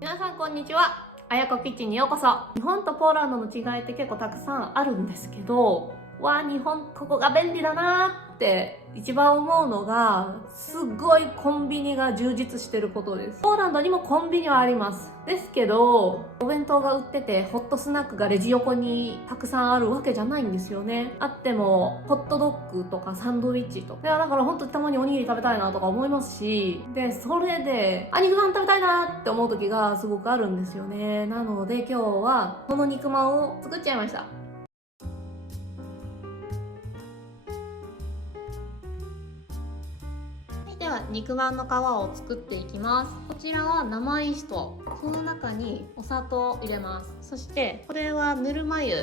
皆さんこんにちは。あやこキッチンにようこそ。日本とポーランドの違いって結構たくさんあるんですけど、日本ここが便利だなーって一番思うのが、すごいコンビニが充実してることです。ポーランドにもコンビニはあります。ですけど、お弁当が売っててホットスナックがレジ横にたくさんあるわけじゃないんですよね。あってもホットドッグとかサンドイッチとか。だから本当にたまにおにぎり食べたいなとか思いますし、で、それで、肉まん食べたいなって思う時がすごくあるんですよね。なので今日はこの肉まんを作っちゃいました。では肉まんの皮を作っていきます。こちらは生イースト、その中にお砂糖を入れます。そしてこれはぬるま湯、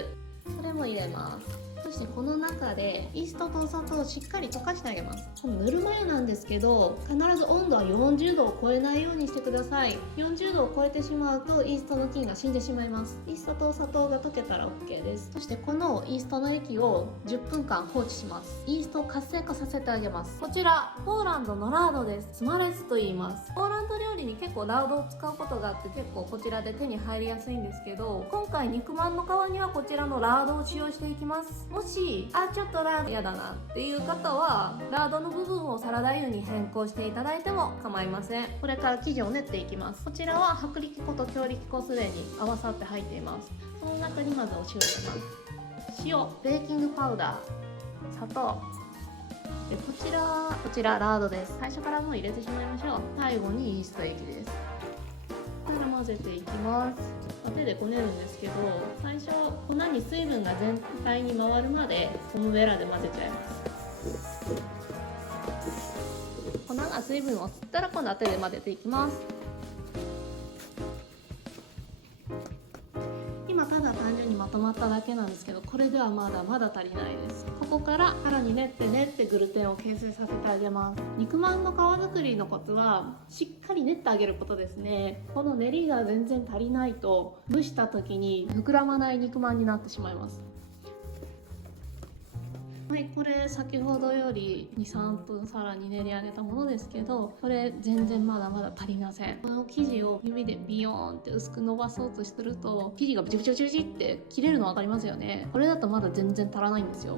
それも入れます。そしてこの中でイーストとお砂糖をしっかり溶かしてあげます。このぬるま湯なんですけど、必ず温度は40度を超えないようにしてください。40度を超えてしまうとイーストの菌が死んでしまいます。イーストとお砂糖が溶けたら OK です。そしてこのイーストの液を10分間放置します。イーストを活性化させてあげます。こちらポーランドのラードです。スマレツと言います。ポーランド料理に結構ラードを使うことがあって、結構こちらで手に入りやすいんですけど、今回肉まんの皮にはこちらのラードを使用していきます。もしちょっとラード嫌だなっていう方はラードの部分をサラダ油に変更していただいても構いません。これから生地を練っていきます。こちらは薄力粉と強力粉すでに合わさって入っています。その中にまずお塩を入れます。塩、ベーキングパウダー、砂糖で、こちらラードです。最初からもう入れてしまいましょう。最後にイースト液です。これで混ぜていきます。手でこねるんですけど、最初粉に水分が全体に回るまでゴムベラで混ぜちゃいます。粉が水分を吸ったら今度は手で混ぜていきます。今ただ単純にまとまっただけなんですけど、これではまだまだ足りないです。ここからさらに練ってグルテンを形成させてあげます。肉まんの皮作りのコツはしっかり練ってあげることですね。この練りが全然足りないと蒸した時に膨らまない肉まんになってしまいます。はい、これ先ほどより 2,3 分さらに練り上げたものですけど、これ全然まだまだ足りません。この生地を指でビヨーンって薄く伸ばそうとすると生地がブチブチブチブチって切れるの分かりますよね。これだとまだ全然足らないんですよ。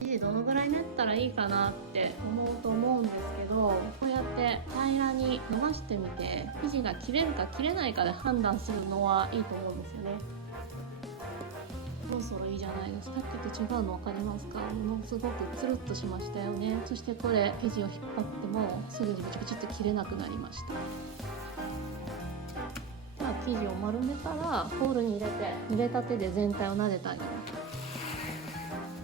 生地どのぐらい練ったらいいかなって思うと思うんですけど、こうやって平らに伸ばしてみて生地が切れるか切れないかで判断するのはいいと思うんですよね。そろそろいいじゃないですか。さっきと違うの分かりますか？ものすごくつるっとしましたよね。そしてこれ生地を引っ張ってもすぐにブチブチって切れなくなりました。では生地を丸めたらボウルに入れて、濡れた手で全体を撫でてあげます。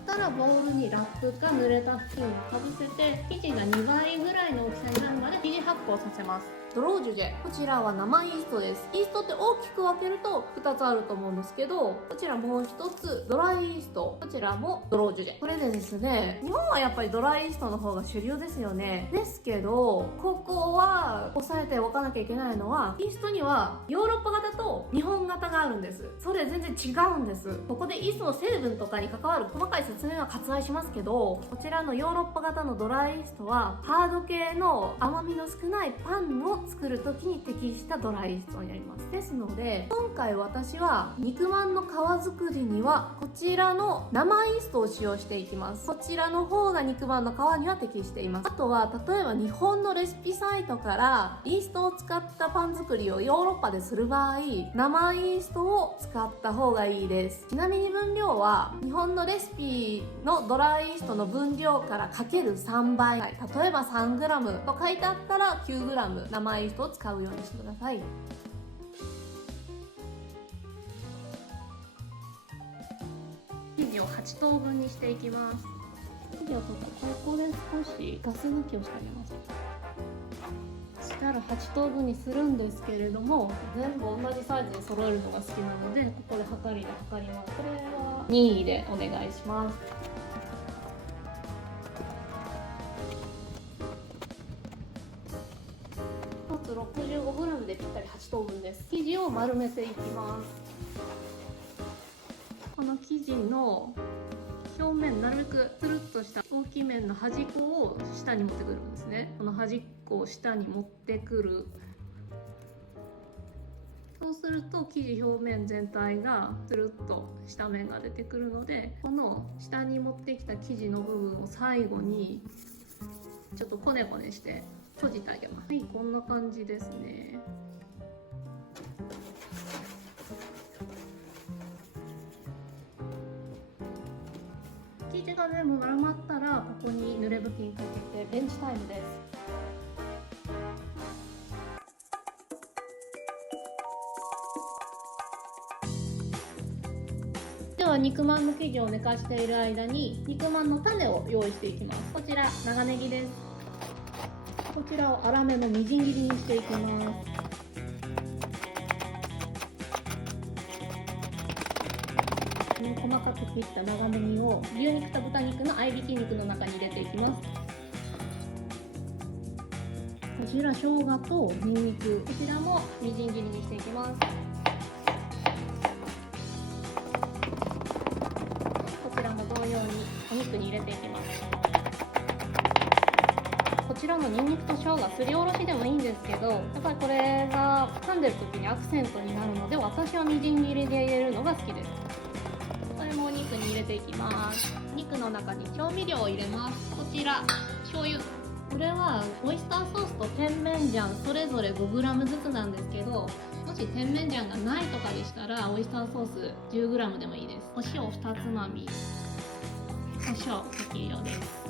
たらボウルにラップか濡れた布巾をかぶせて、生地が2倍ぐらいの大きさになるまで生地発酵させます。ドロージュジェ、こちらは生イーストです。イーストって大きく分けると2つあると思うんですけど、こちらもう一つドライイースト、こちらもドロージュジェ。これでですね、日本はやっぱりドライイーストの方が主流ですよね。ですけどここは押さえておかなきゃいけないのは、イーストにはヨーロッパ型と日本型があるんです。それ全然違うんです。ここでイーストの成分とかに関わる細かい説明は割愛しますけど、こちらのヨーロッパ型のドライイーストはハード系の甘みの少ないパンを作る時に適したドライイーストになります。ですので今回私は肉まんの皮作りにはこちらの生イーストを使用していきます。こちらの方が肉まんの皮には適しています。あとは例えば日本のレシピサイトからイーストを使ったパン作りをヨーロッパでする場合、生イーストを使った方がいいです。ちなみに分量は日本のレシピのドライイーストの分量からかける3倍、例えば 3g と書いてあったら 9g 生イーストを使うようにしてください。生地を8等分にしていきます。生地を取ったらここで少しガス抜きをしてあげます。そしたら8等分にするんですけれども、全部同じサイズに揃えるのが好きなので、ここで測りで測ります。これは任意でお願いします。65g でぴったり8等分です。生地を丸めていきます。この生地の表面なるべくつるっとした大きい面の端っこを下に持ってくるんですね。この端っこを下に持ってくるそうすると生地表面全体がつるっとした面が出てくるので、この下に持ってきた生地の部分を最後にちょっとコネコネして閉じてあげます。はい、こんな感じですね。生地が全部丸まったら、ここに濡れ布巾かけてベンチタイムです。では肉まんの生地を寝かしている間に肉まんの種を用意していきます。こちら長ネギです。こちらを粗めのみじん切りにしていきます。細かく切った長ネギを牛肉と豚肉の合いびき肉の中に入れていきます。こちら生姜とニンニク、こちらもみじん切りにしていきます。こちらも同様にお肉に入れていきます。こちらのニンニクと生姜すりおろしでもいいんですけど、やっぱりこれが噛んでる時にアクセントになるので、私はみじん切りで入れるのが好きです。これもお肉に入れていきます。肉の中に調味料を入れます。こちら醤油、これはオイスターソースと甜麺醤それぞれ 5g ずつなんですけど、もし甜麺醤がないとかでしたらオイスターソース 10g でもいいです。お塩2つまみ、胡椒適量です。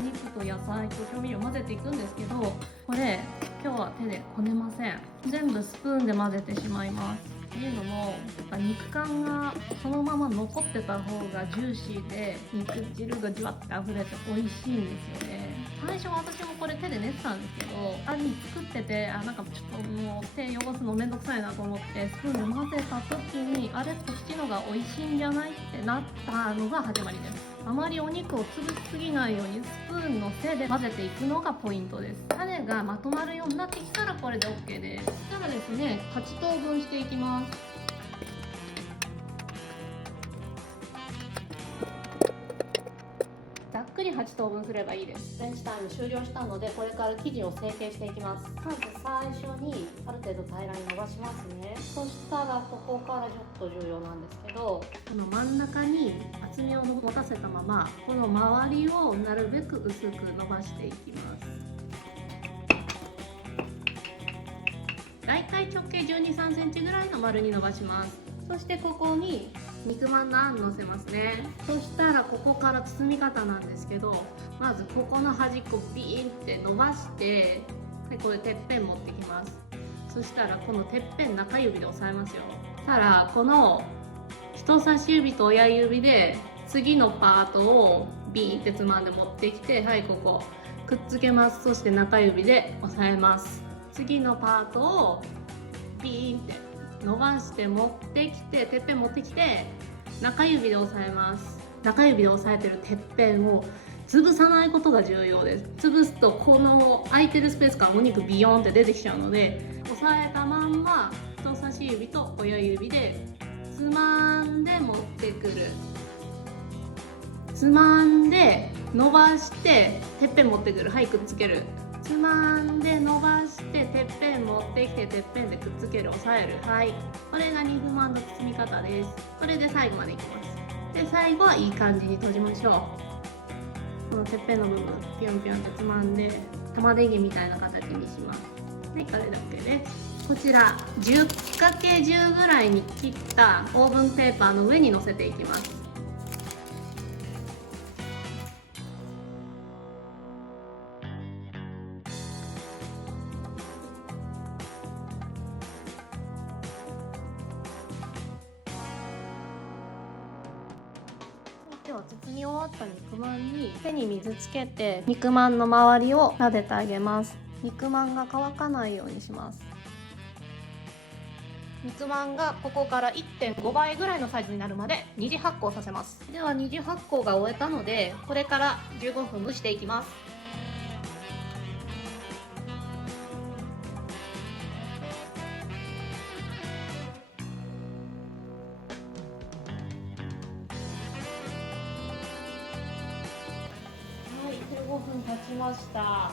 肉と野菜と調味料混ぜていくんですけど、これ今日は手でこねません。全部スプーンで混ぜてしまいます。っていうのも、やっぱ肉感がそのまま残ってた方がジューシーで、肉汁がじゅわってあふれて美味しいんですよね。最初私もこれ手で練ってたんですけど、作っててなんかちょっともう手汚すのめんどくさいなと思ってスプーンで混ぜた時に、あれこっちのが美味しいんじゃないってなったのが始まりです。あまりお肉を潰しすぎないようにスプーンの背で混ぜていくのがポイントです。種がまとまるようになってきたらこれで OK です。そしたらですね、8等分していきます。ざっくり8等分すればいいです。ベンチタイム終了したので、これから生地を成形していきます。まず最初にある程度平らに伸ばしますね。そしたらここからちょっと重要なんですけど、この真ん中に厚みを持たせたまま、この周りをなるべく薄く伸ばしていきます。だいたい直径12、3センチぐらいの丸に伸ばします。そしてここに肉まんのあんのせますね。そしたらここから包み方なんですけど、まずここの端っこビーンって伸ばして、でこれてっぺん持ってきます。そしたらこのてっぺん中指で押さえますよ。そしたらこの人差し指と親指で次のパートをビーンってつまんで持ってきて、はい、ここくっつけます。そして中指で押さえます。次のパートをビーンって伸ばして持ってきて、てっぺん持ってきて中指で押さえます。中指で押さえてるてっぺんを潰さないことが重要です。潰すとこの空いてるスペースからお肉ビヨーンって出てきちゃうので、押さえたまんま人差し指と親指でつまんで持ってくる、つまんで伸ばしててっぺん持ってくる、はい、くっつける、つまんで伸ばしててっぺん持ってきててっぺんでくっつける、押さえる、はい、これが肉まんの包み方です。これで最後までいきます。で最後はいい感じに閉じましょう。このてっぺんの部分ピョンピョンってつまんで玉ねぎみたいな形にします。はい、これだけです。こちら 10×10 ぐらいに切ったオーブンペーパーの上に乗せていきます。では包み終わった肉まんに手に水つけて肉まんの周りを撫でてあげます。肉まんが乾かないようにします。肉まんがここから 1.5 倍ぐらいのサイズになるまで二次発酵させます。では二次発酵が終えたので、これから15分蒸していきます。はい、15分経ちました。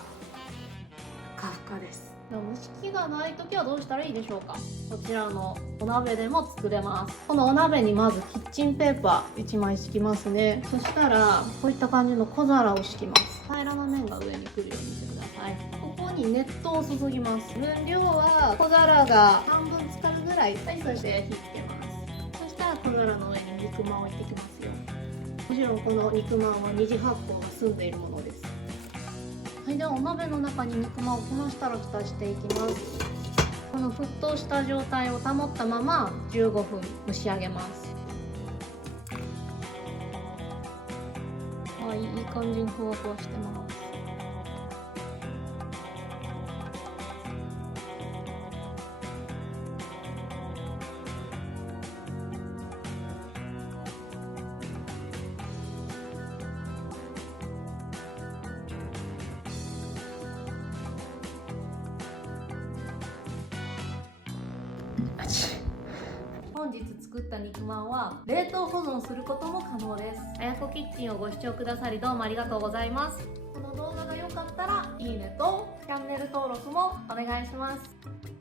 かです。蒸し器がない時はどうしたらいいでしょうか。こちらのお鍋でも作れます。このお鍋にまずキッチンペーパー1枚敷きますね。そしたらこういった感じの小皿を敷きます。平らな面が上に来るようにしてください。ここに熱湯を注ぎます。分量は小皿が半分浸かるぐらい。はい、そして火つけます。そしたら小皿の上に肉まんを置いていきますよ。もちろんこの肉まんは二次発酵が済んでいるものです。はい、ではお鍋の中に肉まんを置きましたら蓋していきます。この沸騰した状態を保ったまま15分蒸し上げます。いい感じにふわふわしてます。本日作った肉まんは冷凍保存することも可能です。あやこキッチンをご視聴くださりどうもありがとうございます。この動画が良かったらいいねとチャンネル登録もお願いします。